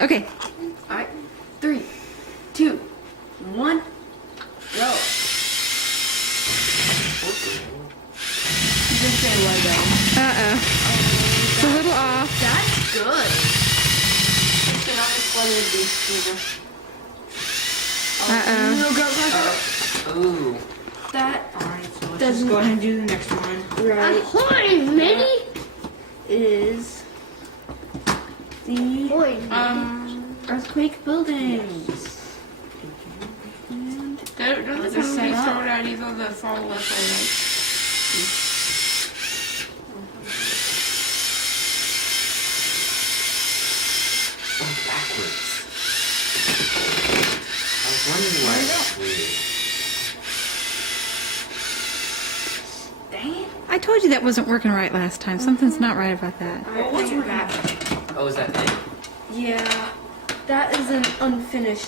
Okay. Alright. 3, 2, 1, go. You just say Lego. It's a little off. That's good. It's an unexploded beast. No, go. Ooh. That Alright, so let's doesn't just go ahead and do the next one. right. Ahoy, Minnie! Is the earthquake buildings. And Don't the Those are set penalties up. thrown out either the far left or right? Oh, backwards. I was wondering why it was weird. dang it. I told you that wasn't working right last time. Something's not right about that. Alright, what's back? Oh, is that it? Yeah, that is an unfinished